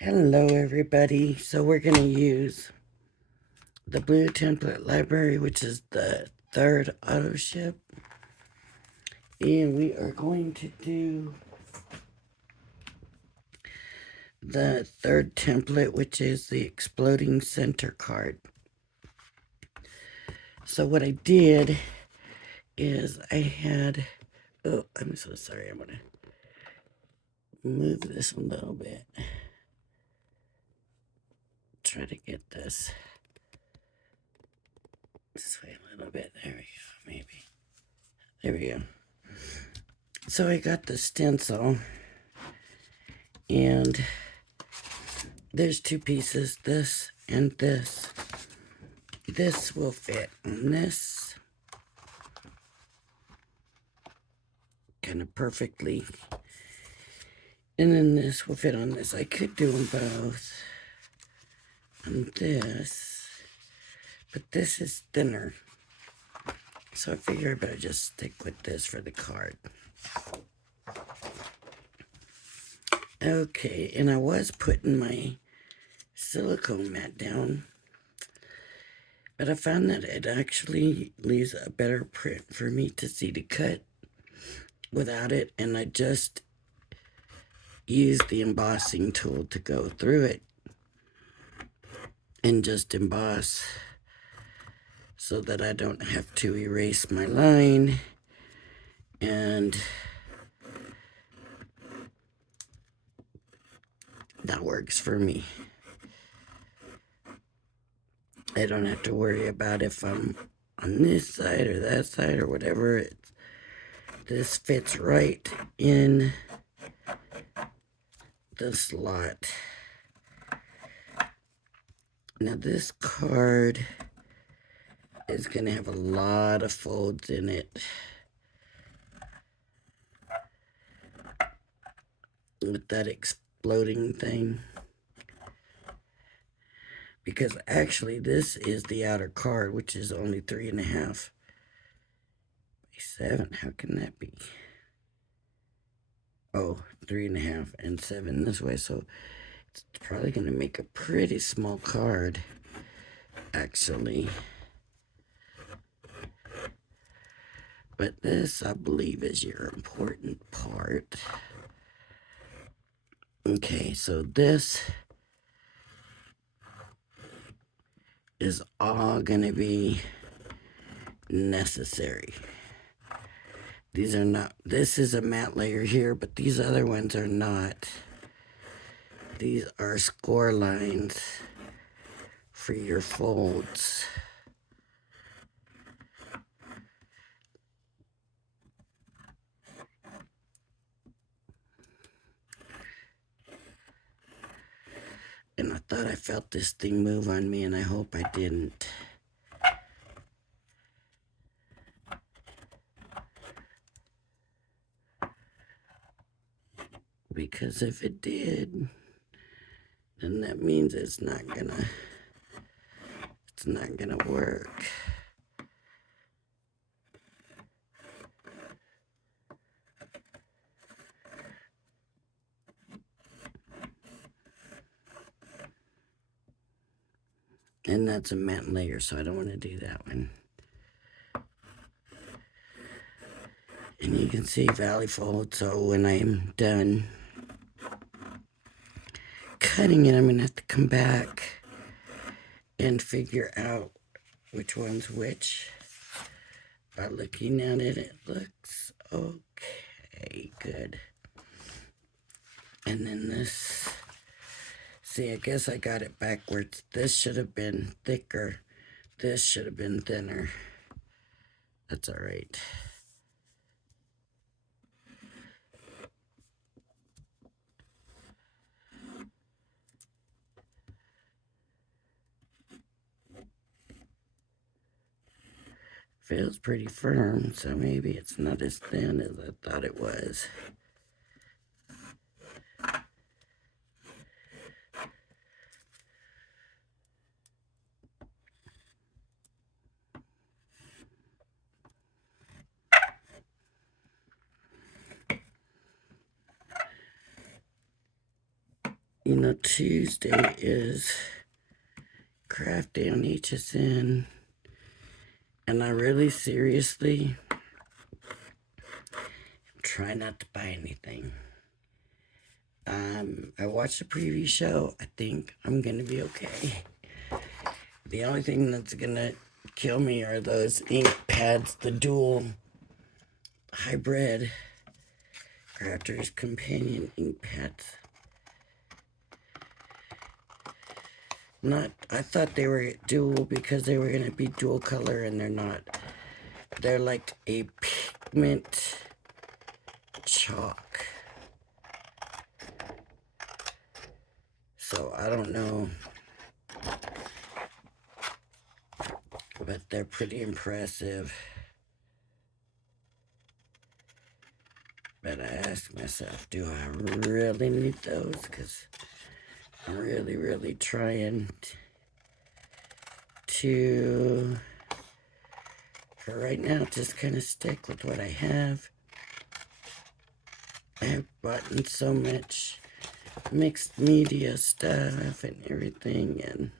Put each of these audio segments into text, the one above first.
Hello everybody. So we're going to use the Blue Template Library, which is the third auto ship. And we are going to do the third template, which is the Exploding Center card. So what I did is I had, oh, I'm so sorry. I'm going to move this a little bit. Try to get this way a little bit. There we go, maybe. There we go. So I got the stencil, and there's two pieces, this and this. This will fit on this kind of perfectly. And then this will fit on this. I could do them both on this, but this is thinner. So I figure I better just stick with this for the card. Okay, and I was putting my silicone mat down, but I found that it actually leaves a better print for me to see to cut without it, and I just used the embossing tool to go through it and just emboss so that I don't have to erase my line, and that works for me. I don't have to worry about if I'm on this side or that side or whatever. This fits right in the slot. Now this card is going to have a lot of folds in it with that exploding thing, because actually this is the outer card, which is only 3.5 by 7. How can that be? Oh, 3.5 and 7 this way, so it's probably going to make a pretty small card, actually. But this, I believe, is your important part. Okay, so this is all going to be necessary. These are not, this is a matte layer here, but these other ones are not. These are score lines for your folds. And I thought I felt this thing move on me, and I hope I didn't. Because if it did, then that means it's not gonna work. And that's a matte layer, so I don't want to do that one. And you can see valley fold, so when I'm done cutting it, I'm going to have to come back and figure out which one's which. By looking at it, it looks okay, good. And then this, see, I guess I got it backwards. This should have been thicker. This should have been thinner. That's all right. Feels pretty firm, so maybe it's not as thin as I thought it was. Tuesday is craft day on HSN, and I really seriously try not to buy anything. I watched the preview show. I think I'm gonna be okay. The only thing that's gonna kill me are those ink pads, the dual hybrid Crafters Companion ink pads. I thought they were dual because they were gonna be dual color, and they're not. They're like a pigment chalk. So I don't know, but they're pretty impressive. But I ask myself, do I really need those? Because I'm really trying to, for right now, just kind of stick with what I have. I have bought so much mixed media stuff and everything, and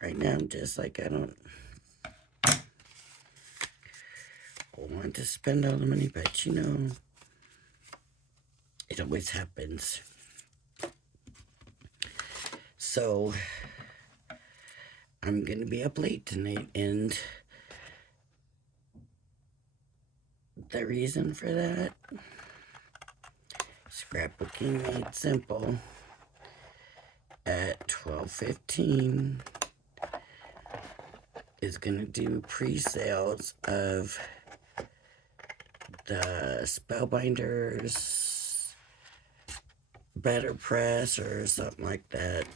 right now I'm just like, I don't want to spend all the money, but it always happens. So I'm gonna be up late tonight, and the reason for that, Scrapbooking Made Simple at 12:15 is gonna do pre-sales of the Spellbinders Better Press or something like that,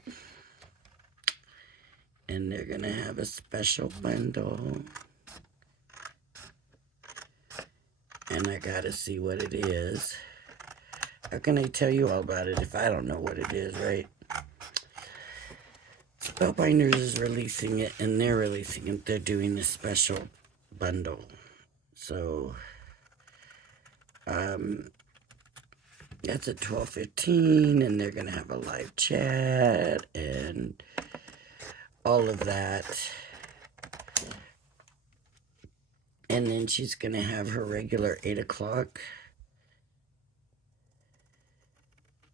and they're gonna have a special bundle, and I gotta see what it is. How can I tell you all about it if I don't know what it is, right? Spellbinders is releasing it, and they're releasing it. They're doing a special bundle. So, that's at 12:15, and they're gonna have a live chat and all of that. And then she's gonna have her regular 8 o'clock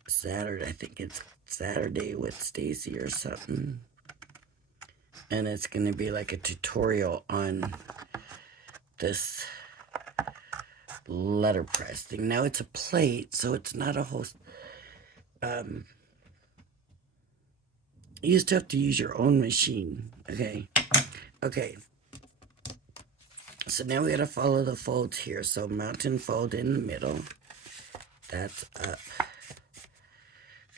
Saturday. I think it's Saturday with Stacy or something. And it's gonna be like a tutorial on this letterpress thing. Now it's a plate, so it's not a whole. You used to have to use your own machine. Okay. So now we gotta follow the folds here. So mountain fold in the middle. That's up.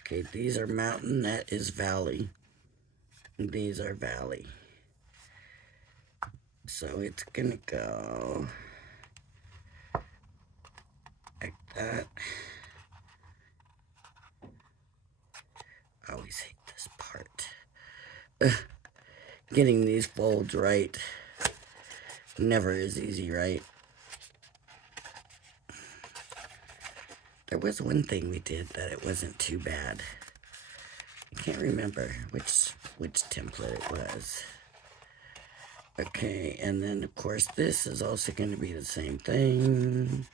Okay, these are mountain. That is valley. These are valley. So it's gonna go like that. I always hate this part. Getting these folds right never is easy, right? There was one thing we did that it wasn't too bad. I can't remember which template it was. Okay, and then of course this is also going to be the same thing.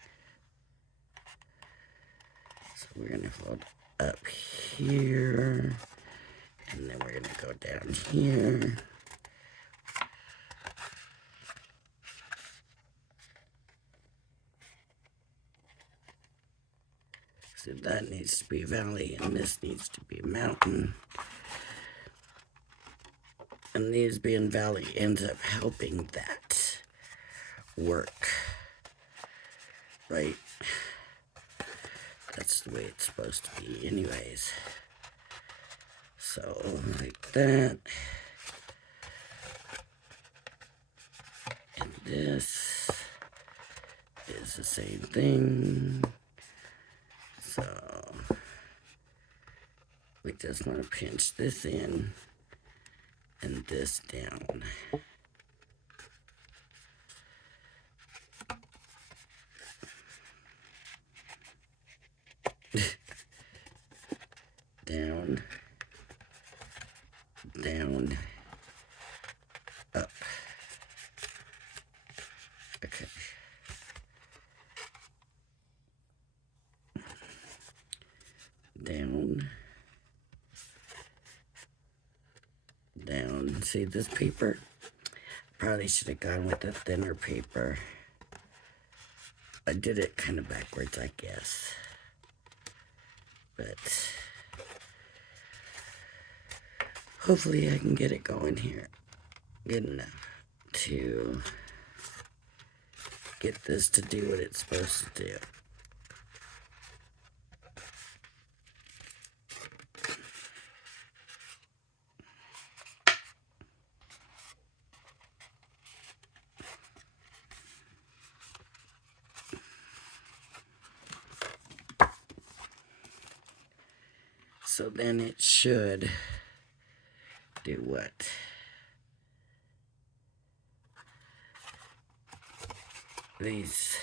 So we're going to fold up here, and then we're going to go down here. So that needs to be valley, and this needs to be mountain. And these being valley ends up helping that work, right? That's the way it's supposed to be anyways. So like that. And this is the same thing. So we just want to pinch this in and this down. See this paper? Probably should have gone with a thinner paper. I did it kind of backwards, I guess. But hopefully I can get it going here good enough to get this to do what it's supposed to do. So then it should do what? These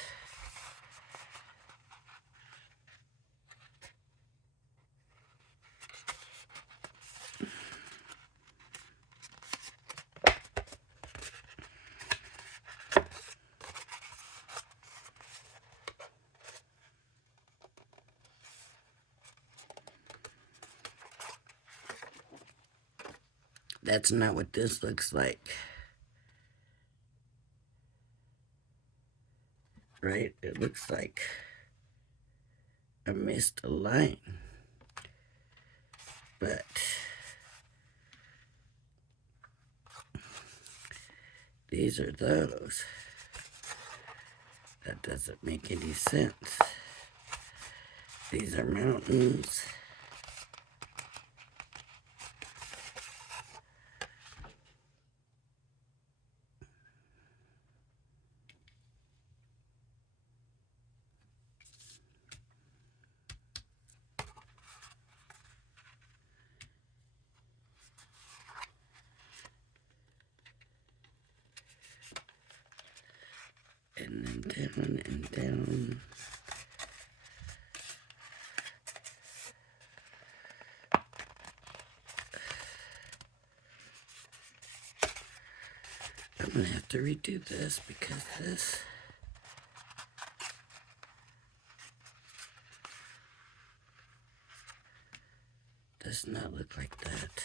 that's not what this looks like. Right? It looks like I missed a line. But these are those. That doesn't make any sense. These are mountains. And then down and down. I'm gonna have to redo this because this does not look like that.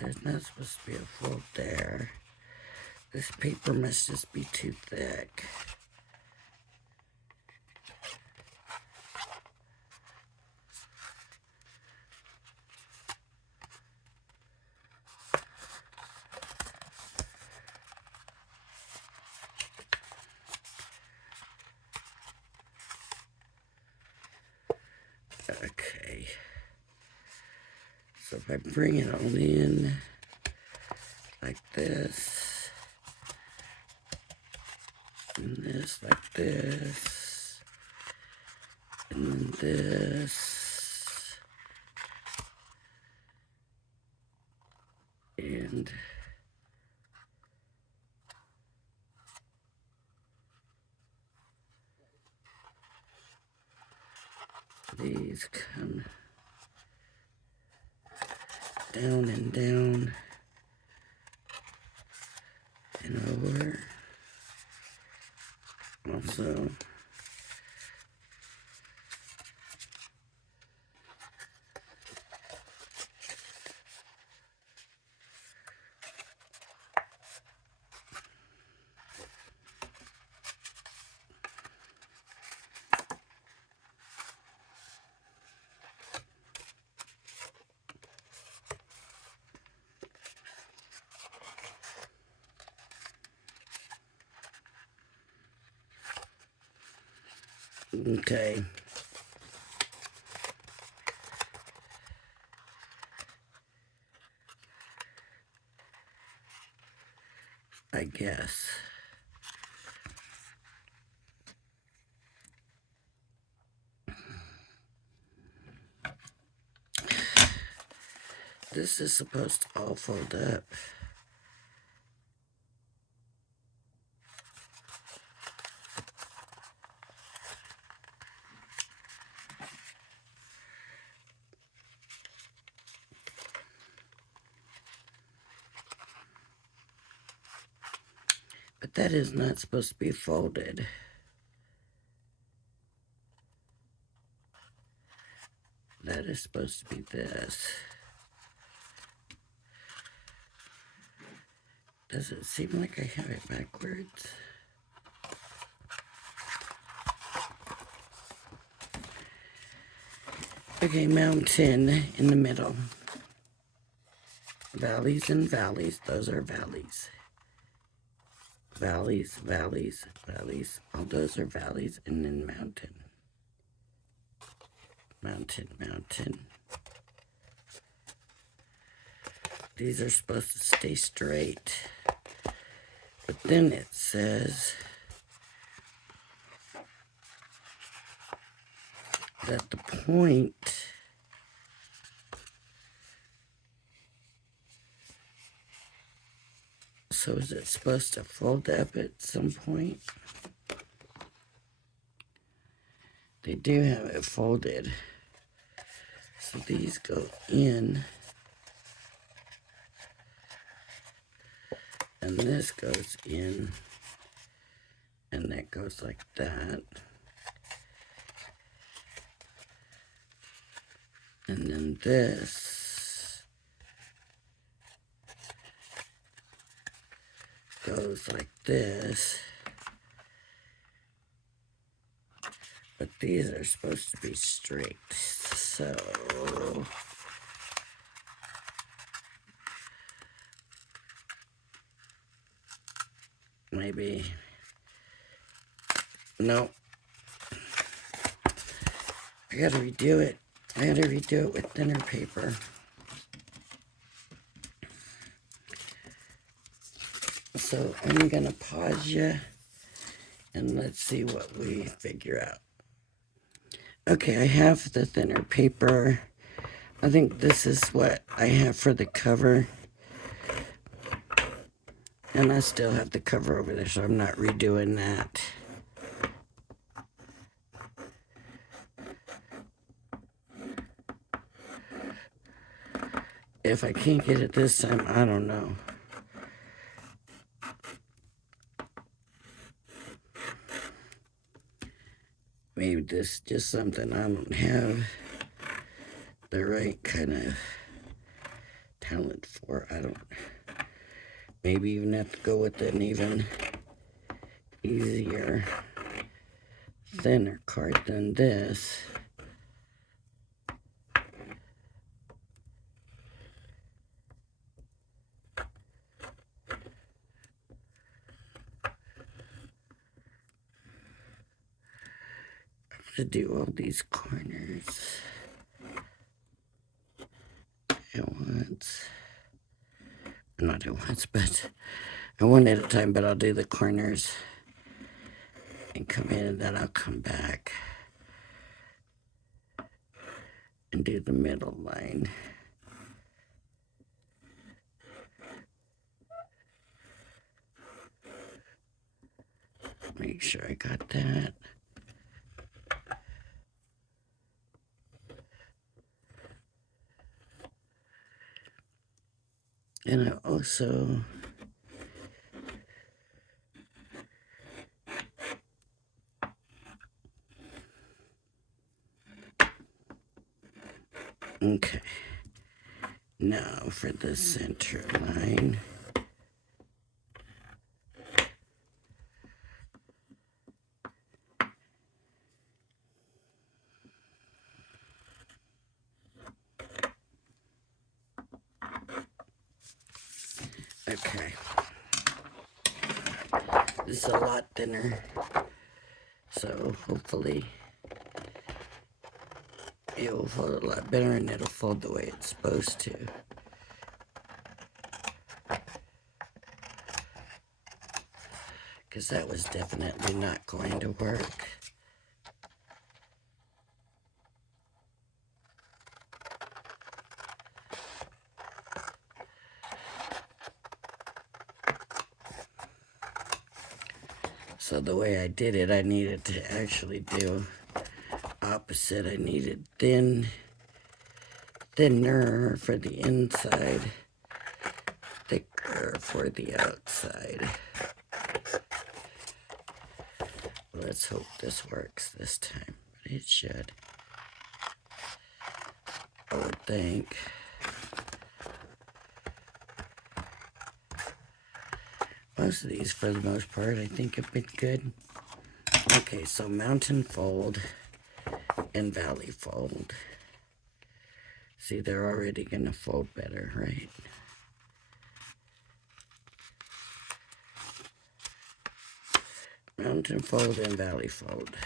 There's not supposed to be a fold there. This paper must just be too thick. Okay. So if I bring it on in like this, and this like this, and then this, and these come down and down and over. Also, okay. I guess. This is supposed to all fold up. But that is not supposed to be folded. That is supposed to be this. Does it seem like I have it backwards? Okay, mountain in the middle. Valleys and valleys, those are valleys. Valleys, valleys, valleys, all those are valleys, and then mountain. Mountain, mountain. These are supposed to stay straight. But then it says that the point so is it supposed to fold up at some point? They do have it folded. So these go in. And this goes in. And that goes like that. And then this goes like this. But these are supposed to be straight. So maybe no. I gotta redo it. I gotta redo it with thinner paper. So I'm gonna pause you and let's see what we figure out. Okay, I have the thinner paper. I think this is what I have for the cover. And I still have the cover over there, so I'm not redoing that. If I can't get it this time, I don't know. Maybe this is just something I don't have the right kind of talent for. I don't. Maybe even have to go with an even easier, thinner card than this. To do all these corners at once. Not at once, but one at a time, but I'll do the corners and come in, and then I'll come back and do the middle line. Make sure I got that. And I also okay. Now for the center line. Okay. This is a lot thinner, so hopefully it will fold a lot better and it'll fold the way it's supposed to. Because that was definitely not going to work. So the way I did it, I needed to actually do opposite. I needed thinner for the inside, thicker for the outside. Let's hope this works this time, but it should. I would think. most of these, for the most part, I think have been good. Okay, so mountain fold and valley fold. See, they're already going to fold better, right? Mountain fold and valley fold.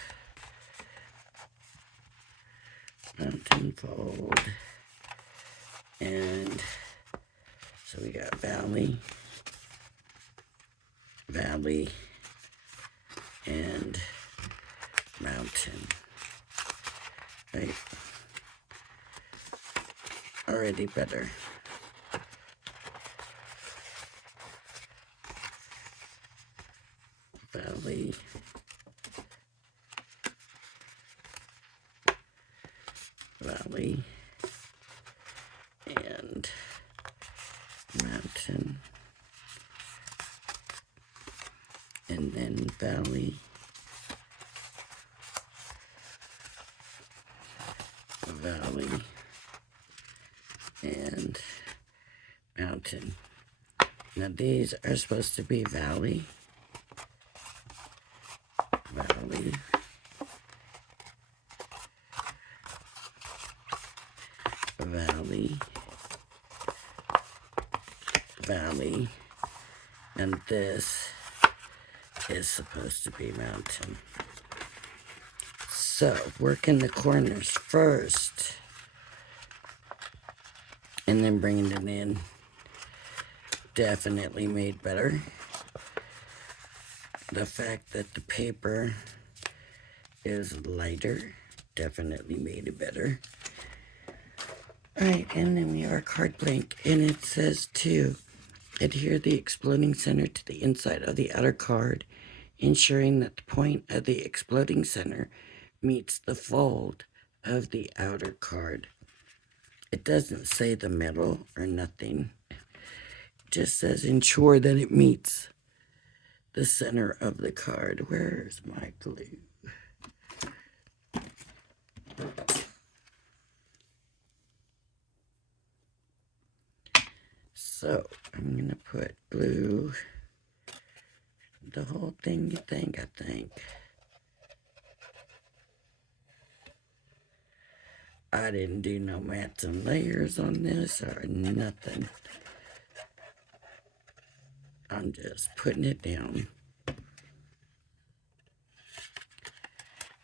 Mountain fold. And so we got valley, valley, and mountain. Right? Already better. Valley, valley, and mountain, and then valley, valley, and mountain. Now these are supposed to be valley, valley, valley, valley, and this is supposed to be mountain. So, working the corners first, and then bringing it in, definitely made better. The fact that the paper is lighter definitely made it better. Alright, and then we have our card blank, and it says to adhere the exploding center to the inside of the outer card, ensuring that the point of the exploding center meets the fold of the outer card. It doesn't say the middle or nothing. It just says ensure that it meets the center of the card. Where's my glue? So I'm gonna put glue the whole thing, I think. I didn't do no mats and layers on this or nothing. I'm just putting it down.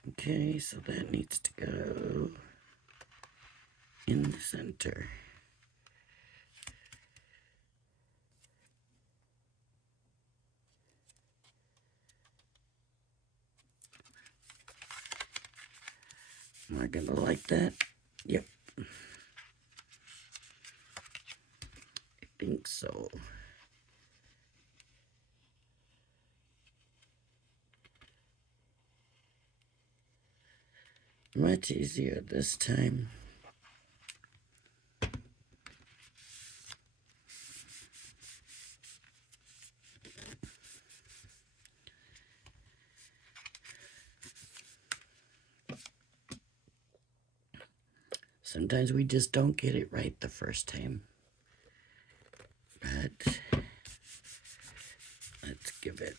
Okay, so that needs to go in the center. Am I gonna like that? Yep. I think so. Much easier this time. Sometimes we just don't get it right the first time. But let's give it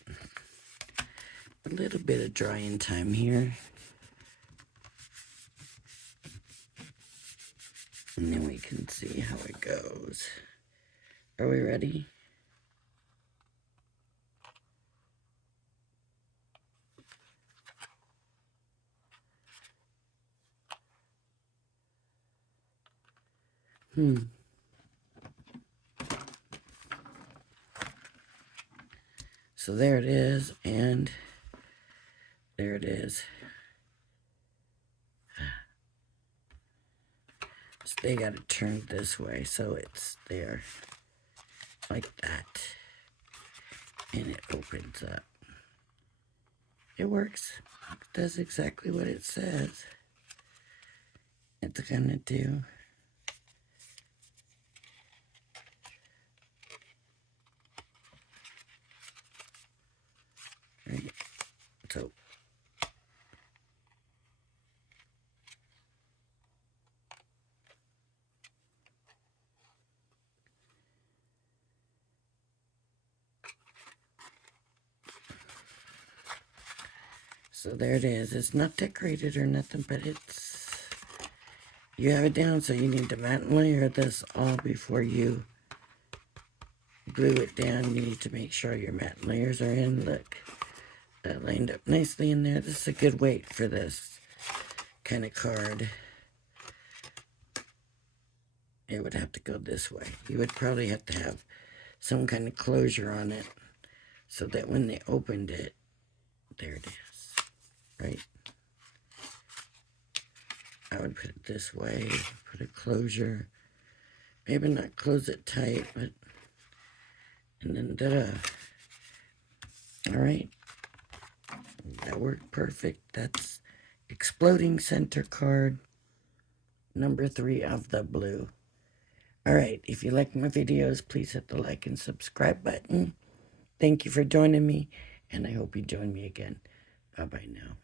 a little bit of drying time here. And then we can see how it goes. Are we ready? So there it is, and there it is. So they got to turn this way so it's there, like that. And it opens up. It works. It does exactly what it says it's gonna do. Right. So So there it is. It's not decorated or nothing, but you have it down, so you need to matte and layer this all before you glue it down. You need to make sure your matte layers are in. Look, that lined up nicely in there. This is a good weight for this kind of card. It would have to go this way. You would probably have to have some kind of closure on it so that when they opened it, there it is, right? I would put it this way, put a closure. Maybe not close it tight, but, and then da-da. All right, that worked perfect. That's Exploding Center card number 3 of the blue. All right, if you like my videos, please hit the like and subscribe button. Thank you for joining me, and I hope you join me again. Bye-bye now.